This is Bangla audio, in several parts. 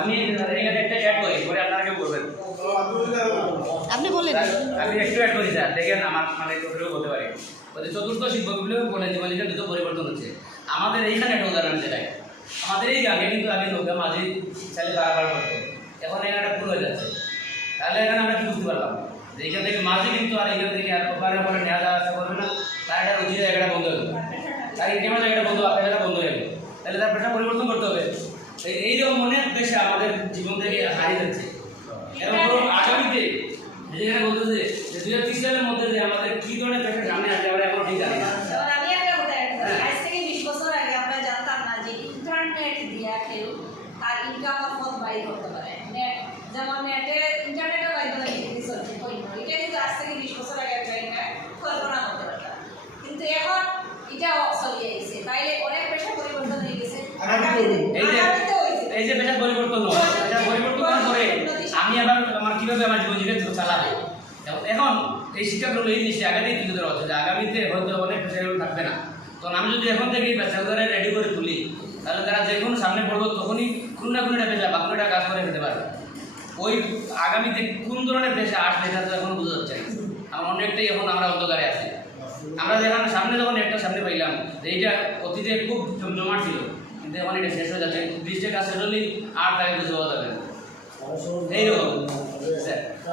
আমি এখানে একটা অ্যাড করি পরে আপনারা কেউ করবেন আপনি বলেন আমি একটু অ্যাড করি স্যার দেখেন আমার মানে কতটুকু বলতে পারি চতুর্থ শিক্ষক বিপ্লব বলে জীবনীটা দ্রুত পরিবর্তন হচ্ছে আমাদের এইখানে একটা উদাহরণ যেটাই আমাদের এই আগে কিন্তু আগে লোকে মাঝে চাইলে বারবার করতো এখন এখানে ভুল হয়ে যাচ্ছে তাহলে এখানে আমরা কি বুঝতে পারলাম যে এইখান থেকে মাঝে কিন্তু আর এইখান থেকে আর ওপারে ওপারে নেওয়া যাওয়া আসা করবে না তার একটা উচিত জায়গাটা বন্ধ হয়ে যাবে তার কেমন জায়গাটা বন্ধ আপনার বন্ধ হয়ে যাবে তাহলে তার পেশা পরিবর্তন করতে হবে এইরকম মনে পেশা আমাদের জীবন থেকে হারিয়ে যাচ্ছে এবং আগামীতে যেখানে বলতেছে যে 2030 সালের মধ্যে যে আমাদের কি ধরনের পেশা সামনে আসবে আমরা এখন ঠিক জানি না আমি একটা কথা আজ থেকে 20 বছর আগে আমরা জানতাম না যে ইন্টারনেট দিয়া কেউ তার ইনকাম পথ বাইর করতে পারে যেমন ইন্টারনেটের মাধ্যমে বিজনেস হচ্ছে এটা কিন্তু আজ থেকে 20 বছর আগে একটা কল্পনা করতে পারতাম কিন্তু এখন এটা চলে গেছে তাইলে অনেক পেশা পরিবর্তন হয়ে গেছে এই যে পেশা পরিবর্তন হয় পেশা পরিবর্তন করার পরে আমি আবার আমার কিভাবে আমার জীবন জীবিকা চালাবে এখন এই শিক্ষাগুলো এই জিনিসটা আগে থেকে তুলে ধরা হচ্ছে যে আগামীতে হয়তো অনেক পেশাগুলো থাকবে না তখন আমি যদি এখন থেকে এই পেশাগুলো রেডি করে তুলি তাহলে তারা যে কোনো সামনে পড়বো তখনই কোনো না কোনো একটা পেশা বা কোনো একটা কাজ করে খেতে পারবে ওই আগামীতে কোন ধরনের পেশা আসবে এটা তো এখন বোঝা যাচ্ছে না আমার অনেকটাই এখন আমরা অন্ধকারে আছি আমরা যেখানে সামনে যখন একটা সামনে পাইলাম যে এইটা অতীতে খুব জমজমাট ছিল কিন্তু এখন এটা শেষ হয়ে যাচ্ছে 20টা কাজ শেষ হলেই আর তাকে কিছু হওয়া যাবে না এইরকম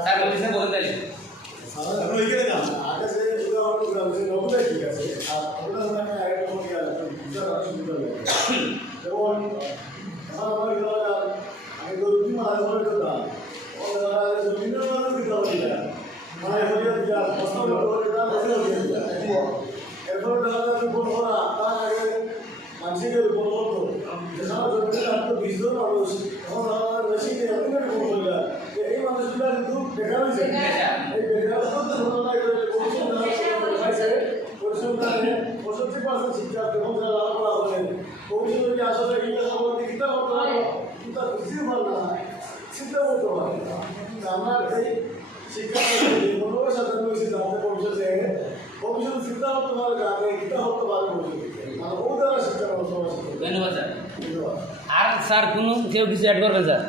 স্যার বলছি বলতে চাইছি মানুষের এই মানুষগুলো কিন্তু বেকার হয়েছে এই বেকার শিক্ষা যখন যারা লাভ করা হবে ভবিষ্যতে আসলে চিন্তা করতে পারবো কিন্তু বুঝতেই পারবো না চিন্তা করতে পারবো আমরা এই শিক্ষা কোনো সাথে ভবিষ্যতে ভবিষ্যতে চিন্তা করতে পারবে আগে চিন্তা করতে পারবে ভবিষ্যতে ও দ্বারা শিক্ষা ধন্যবাদ স্যার আর স্যার কোনো কেউ কিছু অ্যাড করবেন স্যার